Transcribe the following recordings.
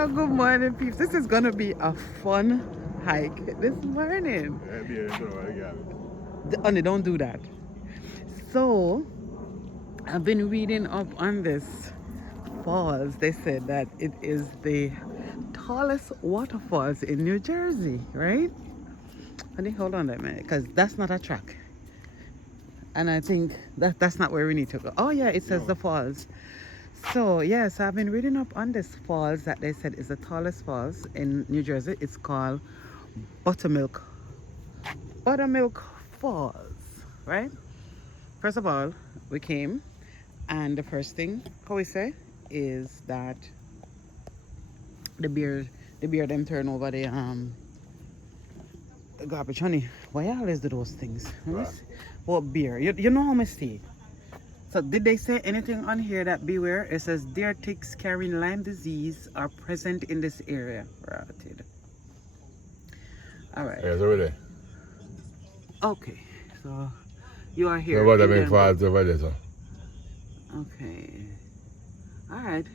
Well, good morning, peeps. This is gonna be a fun hike this morning. Honey, don't do that. So, I've been reading up on this falls. They said that it is the tallest waterfalls in New Jersey, right? Honey, hold on a minute, because that's not a track. And I think that's not where we need to go. Oh yeah, it says the falls. So yes, I've been reading up on this falls that they said is the tallest falls in New Jersey. It's called Buttermilk Falls, right? First of all, we came, and the first thing how we say is that the beer them turn over the garbage. Honey, why you always do those things? What beer? You know how much tea. So did they say anything on here that beware? It says deer ticks carrying Lyme disease are present in this area. Rotted. All right. Yes, over there. Okay, so you are here. What about the falls over there, so? Okay. All right.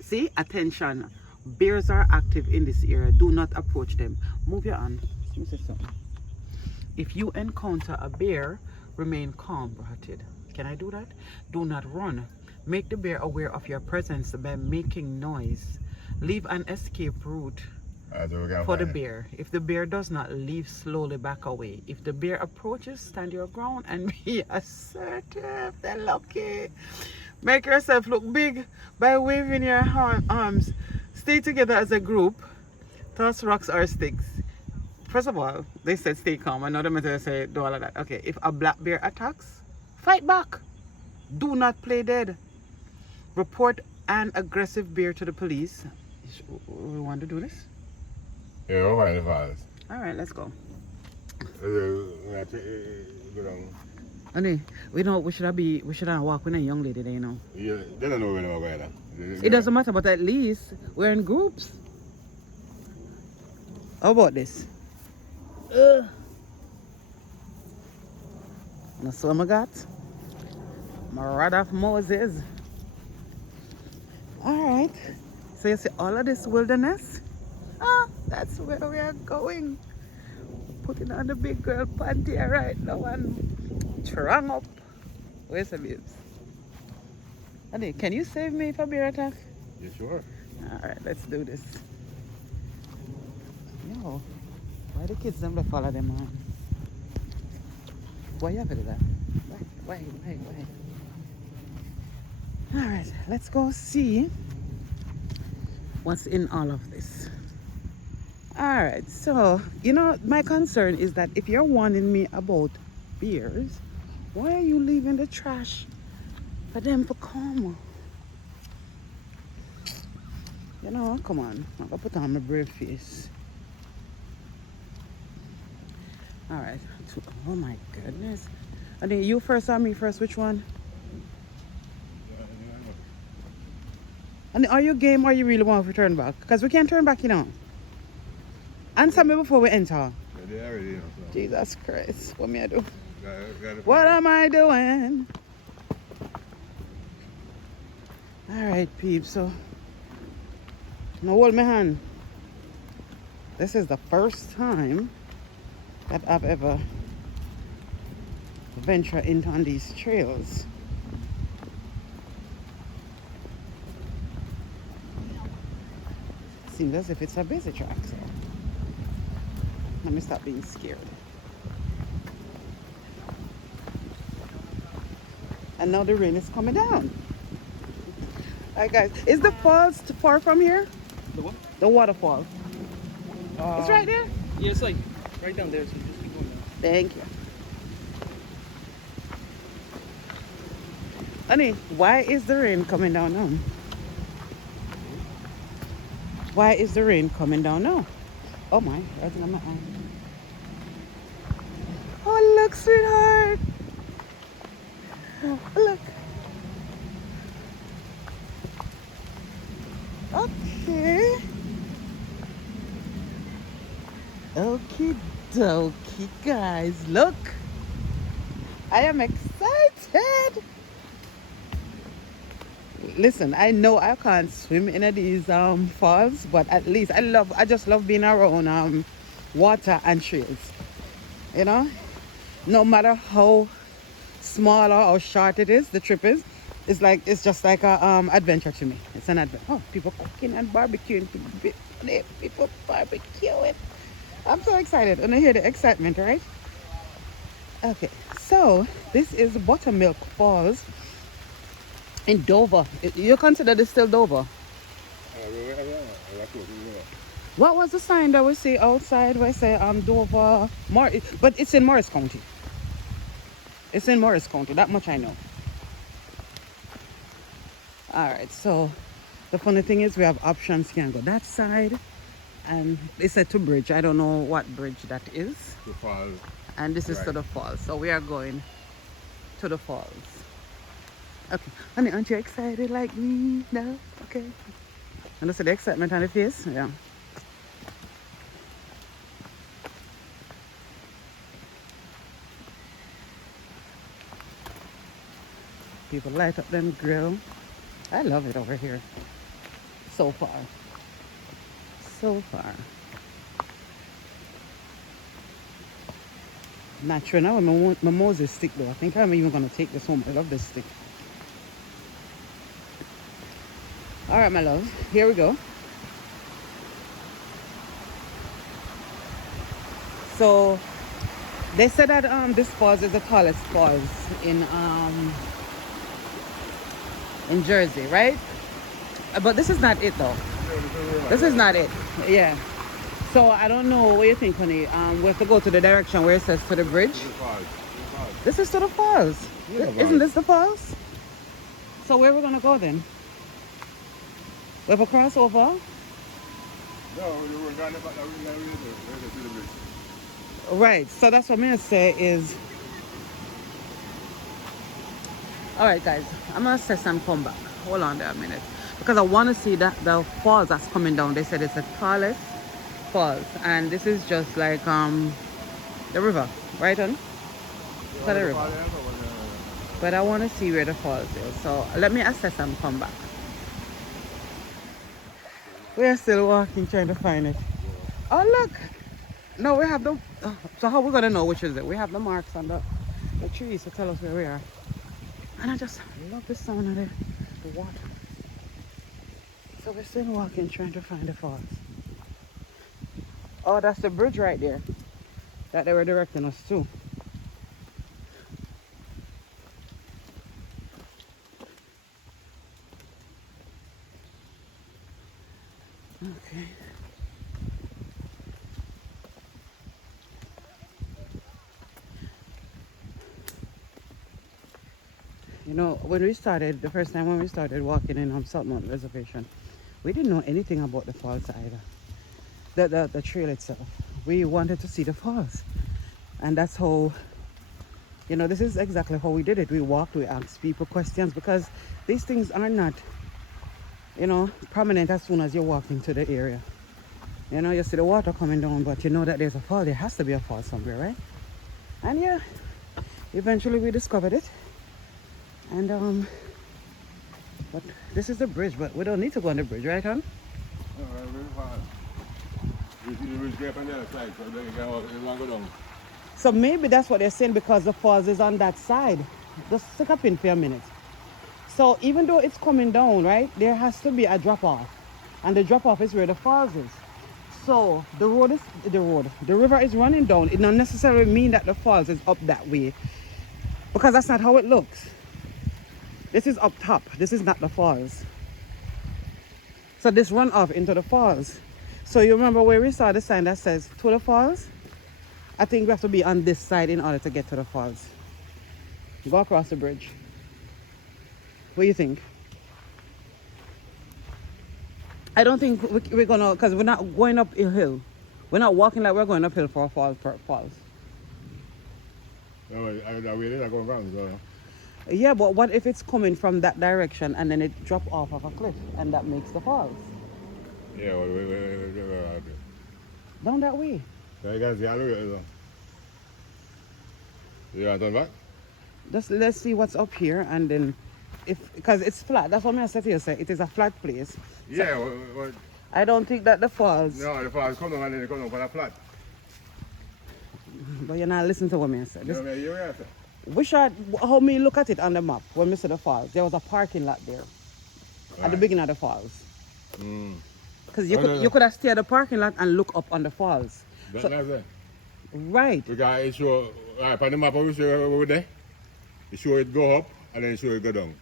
See, attention. Bears are active in this area. Do not approach them. Move your hand. Let me say something. If you encounter a bear, remain calm, Rotted. Can I do that? Do not run. Make the bear aware of your presence by making noise. Leave an escape route for the bear. If the bear does not, leave slowly back away. If the bear approaches, stand your ground and be assertive. They're lucky. Make yourself look big by waving your arms. Stay together as a group. Toss rocks or sticks. First of all, they said stay calm. Another method say do all of that. Okay, if a black bear attacks, fight back. Do not play dead. Report an aggressive bear to the police. We want to do this? Yeah, we'll find the falls. Alright, let's go. Go down. Honey, we should have walked with a young lady there, you know. Yeah, they don't know where they're going. It doesn't matter, but at least we're in groups. How about this? That's what I got. My rod of Moses. Alright. So you see all of this wilderness? That's where we are going. Putting on the big girl panty right now and trang up. Where's the babes? Honey, can you save me if a bear attack? Yeah, sure. Alright, let's do this. Yo, why the kids them follow them on? Why you have to do that? Why? Alright, let's go see what's in all of this. Alright, so, you know, my concern is that if you're warning me about bears, why are you leaving the trash for them to come? You know, come on. I'm gonna put on my brave face. Alright. Oh my goodness. And then you first or me first? Which one? And are you game or you really want to turn back? Because we can't turn back, you know. Answer me before we enter. Yeah, they already know. So. Jesus Christ. What me I do? What am I doing? Alright, peeps. So, now hold my hand. This is the first time that I've ever ventured into on these trails. Seems as if it's a busy track, so let me stop being scared. And now the rain is coming down. Alright guys, is the falls too far from here? The what? The waterfall. It's right there? Yeah, it's like right down there, so you just keep going down. Thank you. Honey, why is the rain coming down now? Why is the rain coming down now? Oh my, right on my eye. Oh look, sweetheart. Oh, look. Okay. Okie dokie, guys. Look. I am excited. listen, I know I can't swim in these falls, but at least I just love being around water and trails. You know, no matter how small or how short it is, the trip is, it's just like a adventure to me. It's an adventure. Oh, people cooking and barbecuing, people barbecuing. I'm so excited, and I hear the excitement, right? Okay, so this is Buttermilk Falls in Dover. You consider this still Dover? What was the sign that we see outside where say Dover? But it's in Morris County. It's in Morris County, that much I know. Alright, so the funny thing is we have options. You can go that side, and they said to bridge. I don't know what bridge that is. The falls. And this is to the falls. So we are going to the falls. Okay, honey, aren't you excited like me? No? Okay. And I see the excitement on the face? Yeah. People light up them grill. I love it over here. So far. So far. Not sure now my Moses stick though. I think I'm even gonna take this home. I love this stick. Alright, my love. Here we go. So they said that this falls is the tallest falls in Jersey, right? But this is not it though. This is not it. Yeah. So I don't know what you think, honey. We have to go to the direction where it says to the bridge. This is to the falls. Yeah, Isn't this the falls? So where are we gonna go then? We have a crossover? No, we're going to the bridge. Right. So that's what I'm gonna say is. Alright guys, I'm gonna assess and come back. Hold on there a minute. Because I wanna see that the falls that's coming down. They said it's the tallest falls. And this is just like the river, right on? It's the river. But I wanna see where the falls is. So let me assess and come back. We are still walking trying to find it. Oh look! No, we have the so how we gonna know which is it? We have the marks on the trees to tell us where we are. And I just love the sound of the water. So we're still walking, trying to find the falls. Oh, that's the bridge right there that they were directing us to. Okay. You know, when we started, the first time when we started walking in Salt Mountain Reservation, we didn't know anything about the falls either. The trail itself. We wanted to see the falls. And that's how, you know, this is exactly how we did it. We walked, we asked people questions because these things are not, you know, prominent as soon as you walk into the area. You know, you see the water coming down, but you know that there's a fall. There has to be a fall somewhere, right? And yeah, eventually we discovered it. And but this is the bridge, but we don't need to go on the bridge, right, hon? So maybe that's what they're saying, because the falls is on that side. Just stick up in for a minute. So even though it's coming down, right, there has to be a drop off, and the drop off is where the falls is. So the river is running down. It don't necessarily mean that the falls is up that way, because that's not how it looks. This is up top. This is not the falls. So this run off into the falls. So you remember where we saw the sign that says to the falls? I think we have to be on this side in order to get to the falls. Go across the bridge. What do you think? I don't think we're gonna, because we're not going up a hill. We're not walking like we're going uphill for a falls. No, I really going around, so. Yeah, but what if it's coming from that direction and then it drop off of a cliff and that makes the falls? Yeah, well, Down that way. So you guys see how it is. You want to turn back? Let's see what's up here, and then if because it's flat. That's what I said to you. Say it is a flat place. Yeah, I don't think that the falls. no, the falls come down and then they come down for a flat. But you're not listening to what I said. You know what I say? We should, how me look at it on the map when we see the falls. There was a parking lot there at the beginning of the falls. Because you could have stayed at the parking lot and look up on the falls. That's it. Right. Because it show, right, on the map we show over there, it show it go up and then it show it go down.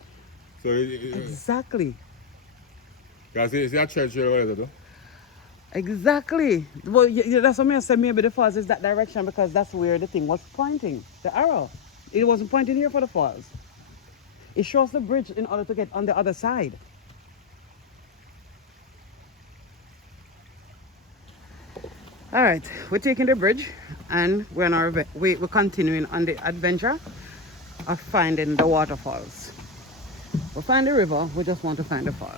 So Exactly. because it's a church or whatever though. Exactly. Well, that's what I said. Maybe the falls is that direction because that's where the thing was pointing. The arrow. It wasn't pointing here for the falls. It shows the bridge in order to get on the other side. All right, we're taking the bridge and we're on our we're continuing on the adventure of finding the waterfalls. We'll find the river, we just want to find the falls.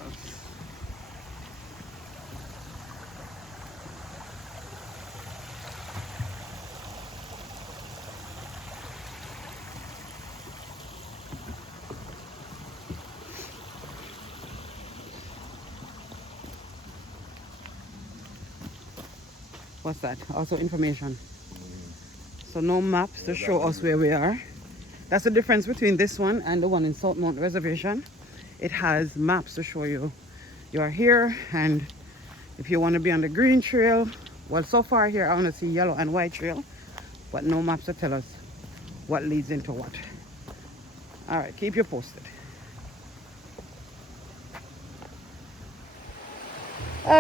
What's that? Also information. So no maps to show us where we are. That's the difference between this one and the one in South Mount Reservation. It has maps to show you are here, and if you want to be on the green trail, well, so far here I want to see yellow and white trail, but no maps to tell us what leads into what. All right, keep you posted.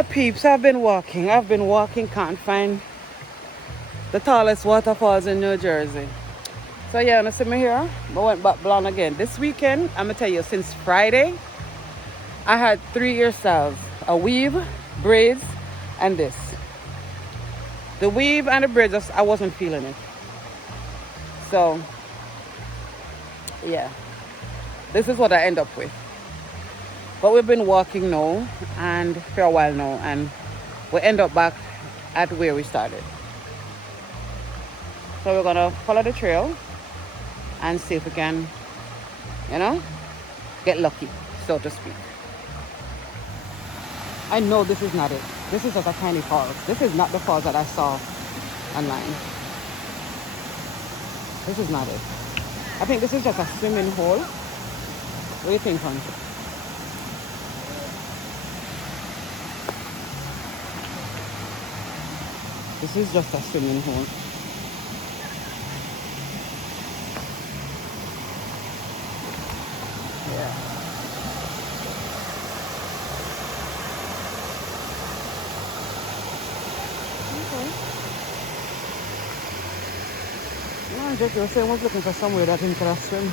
Peeps, I've been walking, can't find the tallest waterfalls in New Jersey. So yeah, you see me here, I went back blonde again. This weekend, I'm gonna tell you, since Friday, I had 3 hairstyles: a weave, braids, and this. The weave and the braids, I wasn't feeling it. So yeah, this is what I end up with. But we've been walking now and for a while now, and we end up back at where we started. So we're gonna follow the trail and see if we can, get lucky, so to speak. I know this is not it. This is just a tiny falls. This is not the falls that I saw online. This is not it. I think this is just a swimming hole. What do you think, hon? This is just a swimming hole. Yeah. Okay. No, Jackie was saying I was looking for somewhere that he could swim.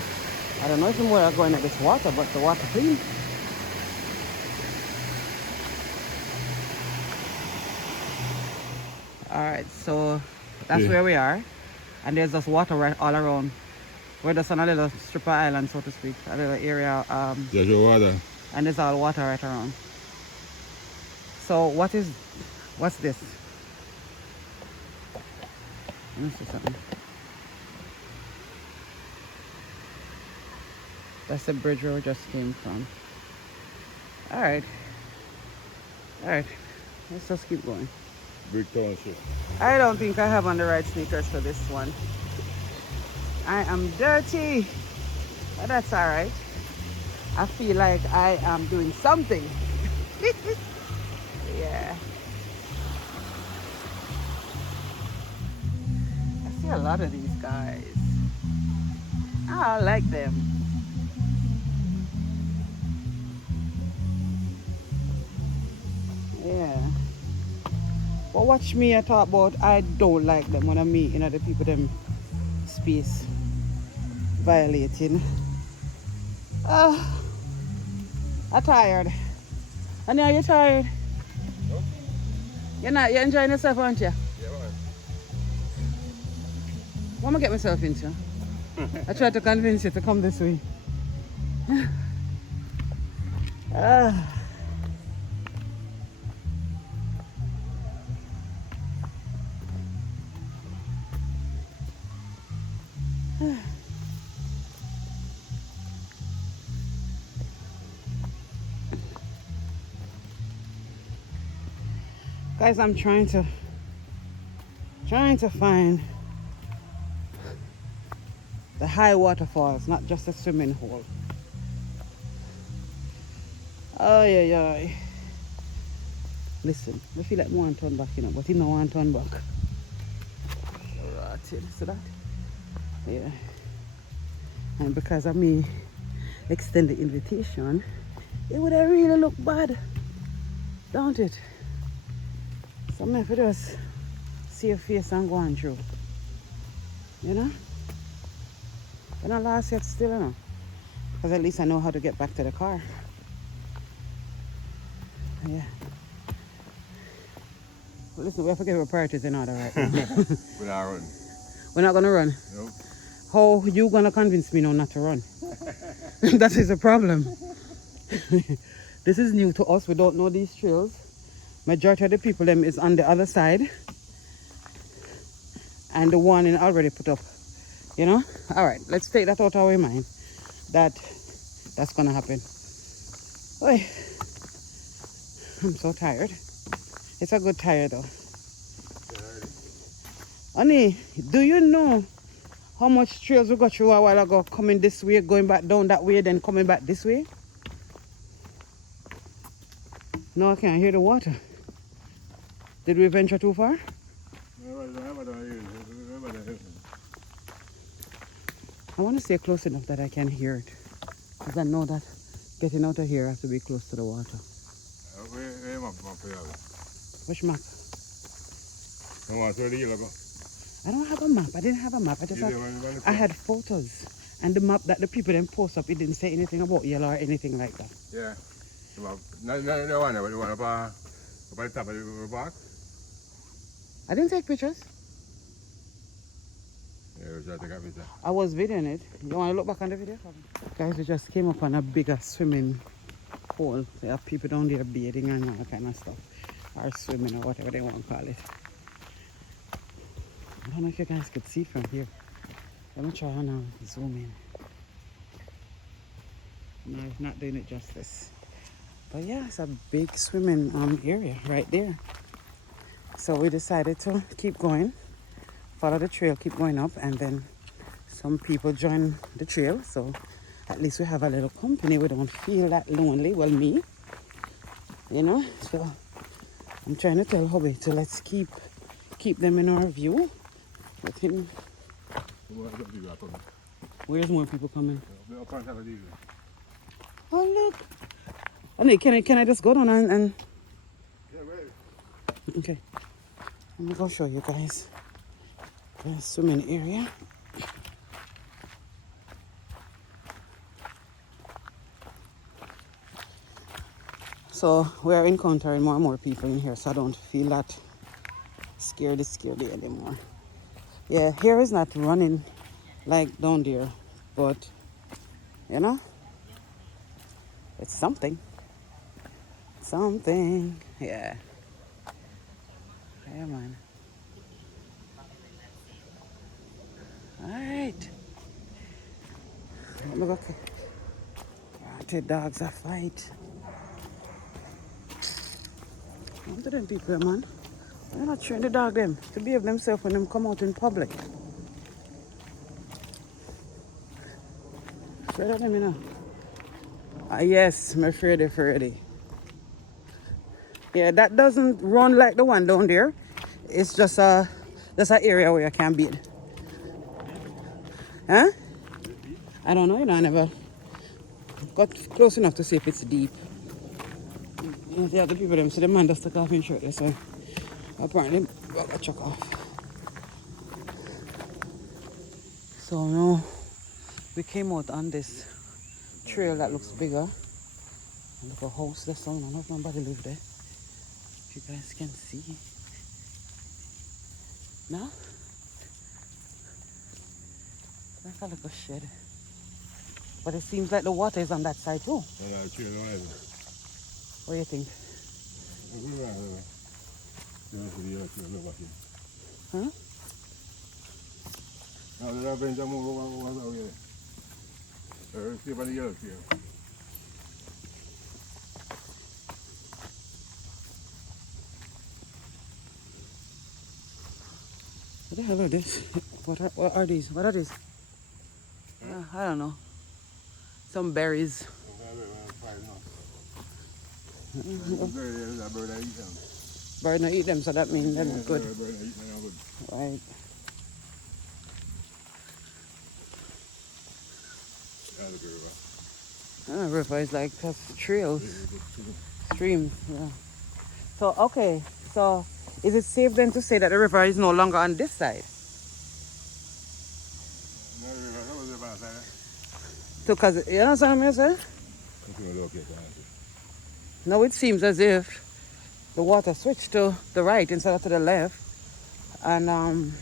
I don't know if I'm going at this water, but the water clean. Alright, so that's where we are, and there's just water right all around. We're just on a little strip of island, so to speak, a little area, There's your water. and there's all water right around. So what's this? Let me see something. That's the bridge where we just came from. Alright, let's just keep going. Big township. I don't think I have on the right sneakers for this one. I am dirty, but that's all right. I feel like I am doing something. Yeah. I see a lot of these guys. I like them. Yeah. But watch me, I talk about I don't like them when I meet the people them space violating. I'm tired. And are you tired? No. You're enjoying yourself, aren't you? Yeah, man. What am I get myself into? I tried to convince you to come this way. Guys, I'm trying to find the high waterfalls, not just a swimming hole. Oh yeah. Listen, I feel like I want to turn back, but he don't want to turn back. Right, see that? Yeah. And because of me extend the invitation, it would have really look bad, don't it? So I'm for just see your face and go on through. You know? But not last yet still, because at least I know how to get back to the car. Yeah. But listen, we have to get our priorities in order right now. We're not running. We're not gonna run. Nope. How you gonna convince me now not to run? That is a problem. This is new to us. We don't know these trails. Majority of the people them is on the other side, and the warning already put up. All right, let's take that out of our mind. That's gonna happen. Oy. I'm so tired. It's a good tired though. Honey, do you know how much trails we got through a while ago, coming this way, going back down that way, then coming back this way? No, I can't hear the water. Did we venture too far? I want to stay close enough that I can hear it, because I know that getting out of here I have to be close to the water. Which map? I don't have a map. I didn't have a map. I had photos. And the map that the people then post up, it didn't say anything about yellow or anything like that. Yeah. The one up by the top of the box. I didn't take pictures. Yeah, we tried to take a picture. I was videoing it. You want to look back on the video? Guys, we just came up on a bigger swimming hole. There are people down there bathing and all kind of stuff. Or swimming or whatever they want to call it. I don't know if you guys could see from here. Let me try and zoom in. No, it's not doing it justice. But yeah, it's a big swimming area right there. So we decided to keep going, follow the trail, keep going up, and then some people join the trail. So at least we have a little company. We don't feel that lonely. Well, me, So I'm trying to tell Hobby to let's keep them in our view. Let him. Where's more people coming? Oh look! Honey, can I just go down and? Yeah, right. Okay. I'm gonna show you guys the swimming area. So we're encountering more and more people in here, so I don't feel that scaredy anymore. Yeah, here is not running like down there, but it's something. Yeah. Yeah, man. Alright. Look, the dogs are fight. What are them people, man? They're not train the dog them to behave themselves when them come out in public. Straight at them, yes, I'm afraid they're ready. Yeah, that doesn't run like the one down there. It's just an area where you can beat. Huh? I don't know, I never got close enough to see if it's deep. The other people them, so the man just took off his shirt, so apparently I got chuck off. So now we came out on this trail that looks bigger. Look, a house there, so I don't know if nobody live there. If you guys can see. No? That's a little shed. But it seems like the water is on that side too. What do you think? Huh? the hell are this? What are these? What are these? I don't know. Some berries. Bird not eat them, so that means they're not good. Right. River is like trails, streams. Yeah. So okay. So is it safe then to say that the river is no longer on this side? So, cause you know what I'm saying? Now it seems as if the water switched to the right instead of to the left, and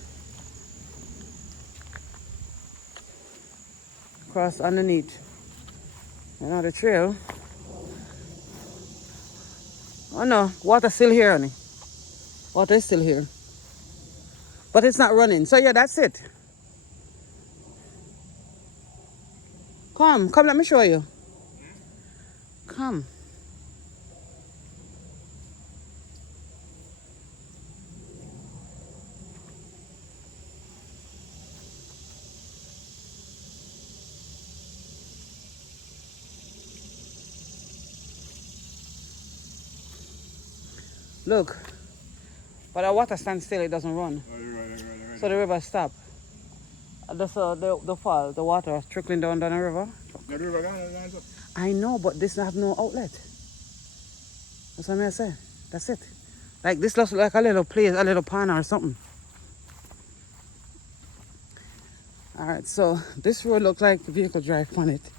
crossed underneath. You know the trail. Oh no, water still here, honey. Water is still here, but it's not running. So yeah, that's it. Come, let me show you. Come. Look, but the water stands still, it doesn't run. So the river stopped. The fall, the water trickling down the river. The river gone. I know, but this have no outlet. That's what I say. That's it. Like this looks like a little place, a little pond or something. Alright, so this road looks like the vehicle drive on it,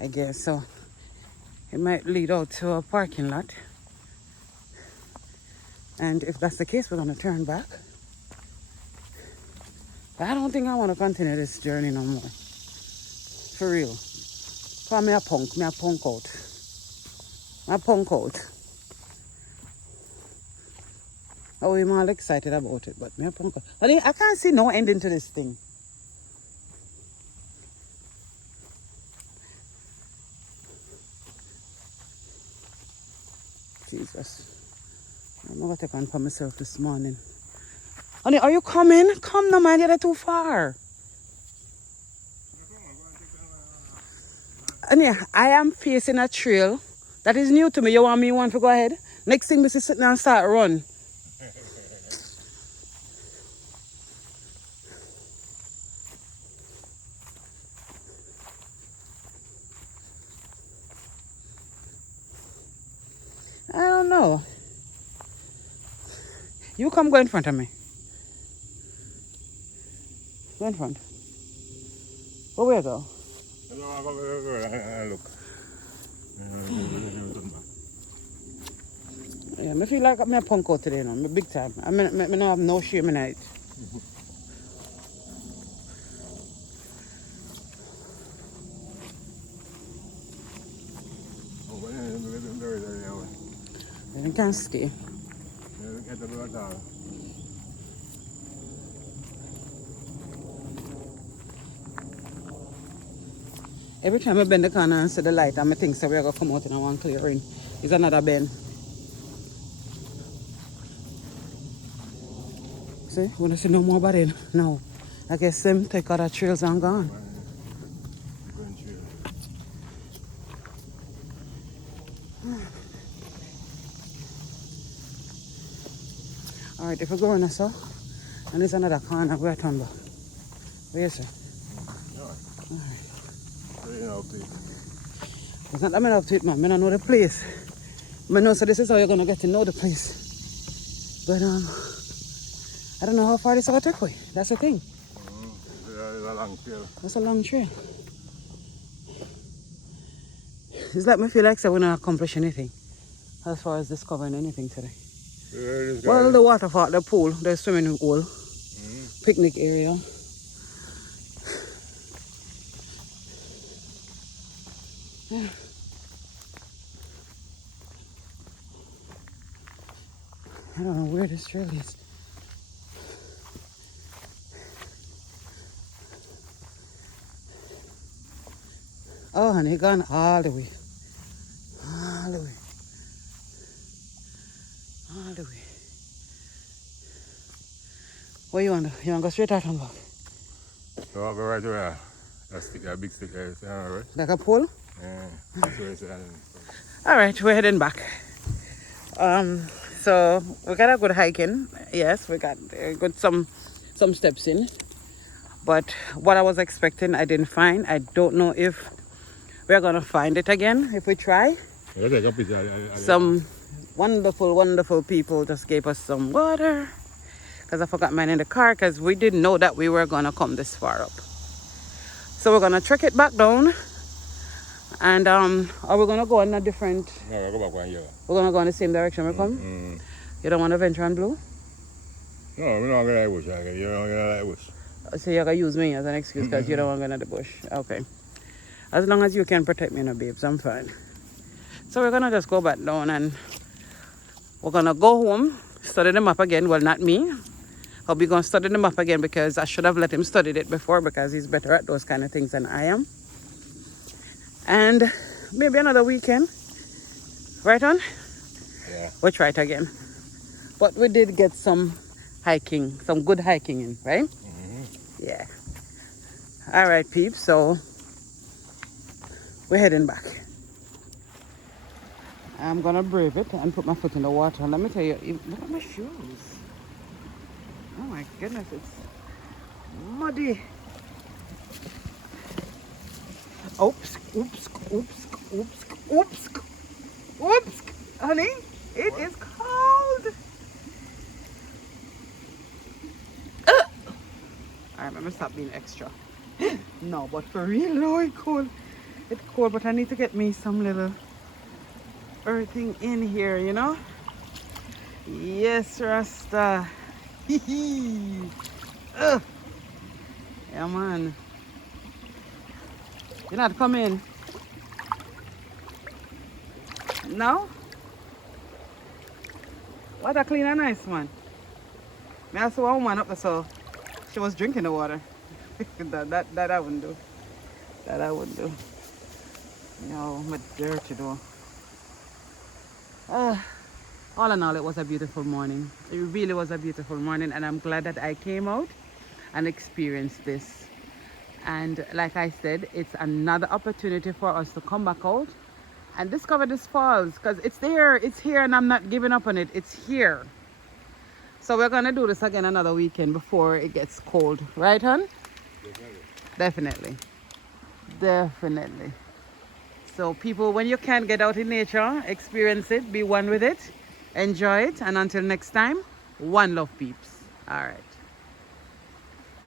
I guess. So it might lead out to a parking lot. And if that's the case, we're gonna turn back. But I don't think I want to continue this journey no more. For real. Call me a punk out. A punk out. Oh, I'm all excited about it, but me a punk out. I can't see no ending to this thing. Jesus. I'm going to take on for myself this morning. Honey, are you coming? Come no, man. You're too far. Honey, I am facing a trail that is new to me. You want to go ahead? Next thing, Mrs. Sit down and start run. I don't know. You come go in front of me. Go in front. Go where though? Look. Yeah, I feel like I'm a punk out today, no? Big time. I don't have no shame in it. You can't stay. Every time I bend the corner and see the light, I think so we're going to come out in one clearing. It's another bend. See, we don't see no more about it now. I guess them take other trails and gone. Alright, if we go in so, and there's another corner, we're turn back. Where is it? Alright. It's not that I'm up to it, man. I don't know the place. I know, so this is how you're going to get to know the place. But, I don't know how far this is going to take away. That's the thing. It's a long trail. That's a long trail. It's like me feel like we're not accomplishing anything as far as discovering anything today. Well, the waterfall, the pool, the swimming hole, picnic area. Yeah. I don't know where this trail is. Oh, honey, it gone all the way. All the way. All the way. Where you want to? You want to go straight out and back? So I'll go right there. That stick, that big stick there, you know, right? Like a pole? Yeah. That's where it's at. All right, we're heading back. So we got a good hiking. Yes, we got some steps in. But what I was expecting, I didn't find. I don't know if we're gonna find it again if we try. Yeah, take a picture. Some wonderful people just gave us some water because I forgot mine in the car because we didn't know that we were gonna come this far up. So we're gonna trek it back down, and are we gonna go in a different? No, go back one here. We're gonna go in the same direction we come. You don't want to venture on blue? No, we're not gonna bush. You're not gonna bush. So you're gonna use me as an excuse because you don't want to go in the bush. Okay. As long as you can protect me, no babes, I'm fine. So we're gonna just go back down and we're gonna go home, study the map again. Well, not me. I'll be gonna study the map again because I should have let him study it before because he's better at those kind of things than I am. And maybe another weekend. Right on? Yeah. We'll try it again. But we did get some hiking, some good hiking in, right? Yeah. All right, peeps. So we're heading back. I'm gonna brave it and put my foot in the water. Let me tell you, look at my shoes. Oh my goodness, it's muddy. Oops, oops, oops, oops, oops, oops, honey, it is cold. Alright, let me stop being extra. No, but for real, no, it's cold. It's cold, but I need to get me some little earthing in here, you know? Yes, Rasta. Yeah, man. You're not coming? No? What a clean and nice one. I saw a woman up there, so she was drinking the water. that I wouldn't do. That I wouldn't do. No, I'm dirty though. All in all, it was a beautiful morning. It really was a beautiful morning, and I'm glad that I came out and experienced this. And like I said, it's another opportunity for us to come back out and discover this falls because it's there, it's here, and I'm not giving up on it. It's here. So we're gonna do this again another weekend before it gets cold, right, hon? Definitely. Definitely. So people, when you can get out in nature, experience it, be one with it, enjoy it, and until next time, one love, peeps. All right.